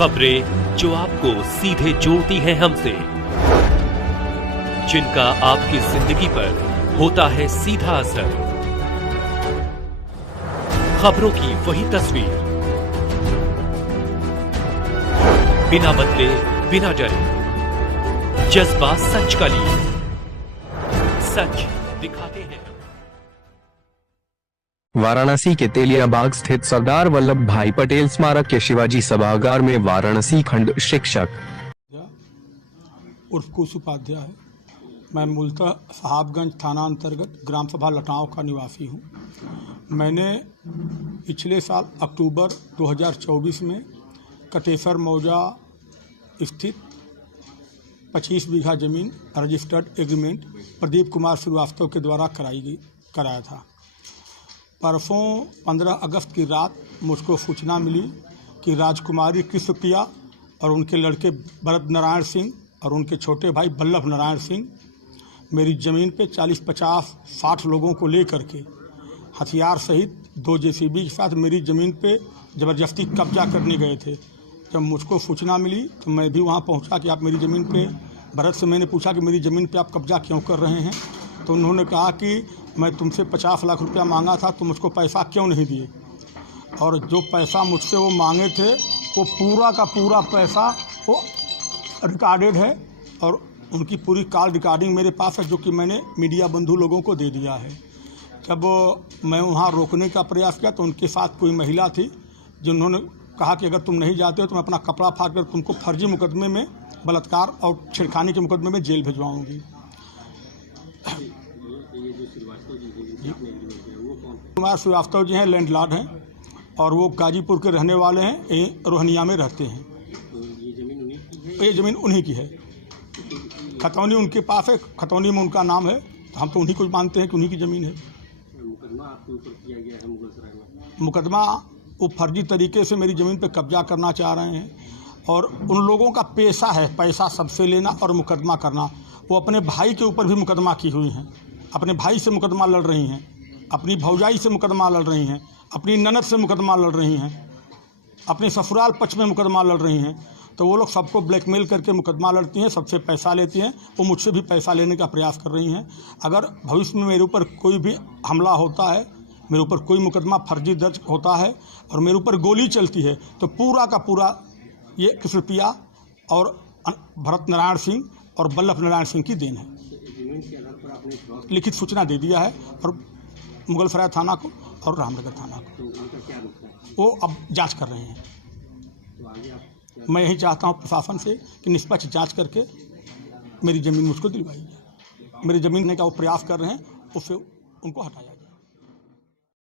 खबरें जो आपको सीधे जोड़ती हैं हमसे, जिनका आपकी जिंदगी पर होता है सीधा असर। खबरों की वही तस्वीर, बिना बदले बिना डरे, जज्बा सच का लिए, सच दिखाते हैं। वाराणसी के तेलियाबाग स्थित सरदार वल्लभ भाई पटेल स्मारक के शिवाजी सभागार में वाराणसी खंड शिक्षक उर्फ कुश उपाध्याय है। मैं मूलतः साहबगंज थाना अंतर्गत ग्राम सभा लटाव का निवासी हूँ। मैंने पिछले साल अक्टूबर 2024 में कटेसर मौजा स्थित 25 बीघा ज़मीन रजिस्टर्ड एग्रीमेंट प्रदीप कुमार श्रीवास्तव के द्वारा कराया था। परसों 15 अगस्त की रात मुझको सूचना मिली कि राजकुमारी कृष्णप्रिया और उनके लड़के भरत नारायण सिंह और उनके छोटे भाई वल्लभ नारायण सिंह मेरी ज़मीन पे 40-50-60 लोगों को लेकर के हथियार सहित 2 जेसीबी के साथ मेरी ज़मीन पे ज़बरदस्ती कब्जा करने गए थे। जब मुझको सूचना मिली तो मैं भी वहाँ पहुँचा कि आप मेरी ज़मीन पे, भरत से मैंने पूछा कि मेरी ज़मीन पे आप कब्जा क्यों कर रहे हैं, तो उन्होंने कहा कि मैं तुमसे 50 लाख रुपया मांगा था, तो मुझको पैसा क्यों नहीं दिए। और जो पैसा मुझसे वो मांगे थे वो पूरा का पूरा पैसा वो रिकॉर्डेड है और उनकी पूरी कॉल रिकॉर्डिंग मेरे पास है, जो कि मैंने मीडिया बंधु लोगों को दे दिया है। जब मैं वहाँ रोकने का प्रयास किया तो उनके साथ कोई महिला थी जिन्होंने कहा कि अगर तुम नहीं जाते हो तो मैं अपना कपड़ा फाड़ कर तुमको फर्जी मुकदमे में, बलात्कार और छेड़खानी के मुकदमे में जेल भिजवाऊँगी। कुमार श्रीवास्तव जी हैं, लैंडलॉर्ड हैं और वो गाजीपुर के रहने वाले हैं, रोहनिया में रहते हैं। ये ज़मीन उन्हीं की है। खतौनी उनके पास है, खतौनी में उनका नाम है, तो हम तो उन्हीं को मानते हैं कि उन्हीं की ज़मीन है। मुकदमा आपके ऊपर किया गया है मुगलसराय में। मुकदमा वो फर्जी तरीके से मेरी ज़मीन पे कब्जा करना चाह रहे हैं और उन लोगों का पेशा है पैसा सबसे लेना और मुकदमा करना। वो अपने भाई के ऊपर भी मुकदमा की हुई हैं, अपने भाई से मुकदमा लड़ रही हैं, अपनी भौजाई से मुकदमा लड़ रही हैं, अपनी ननद से मुकदमा लड़ रही हैं, अपने ससुराल पक्ष में मुकदमा लड़ रही हैं। तो वो लोग सबको ब्लैकमेल करके मुकदमा लड़ती हैं, सबसे पैसा लेती हैं। वो मुझसे भी पैसा लेने का प्रयास कर रही हैं। अगर भविष्य में मेरे ऊपर कोई भी हमला होता है, मेरे ऊपर कोई मुकदमा फर्जी दर्ज होता है और मेरे ऊपर गोली चलती है, तो पूरा का पूरा ये कृष्णप्रिया और भरत नारायण सिंह और वल्लभ नारायण सिंह की देन है। लिखित सूचना दे दिया है और मुगलसराय थाना को और रामनगर थाना को। वो अब जांच कर रहे हैं। मैं यही चाहता हूँ प्रशासन से कि निष्पक्ष जांच करके मेरी ज़मीन मुझको दिलवाई जाए। मेरी ज़मीन का वो प्रयास कर रहे हैं, उससे उनको हटाया जाए।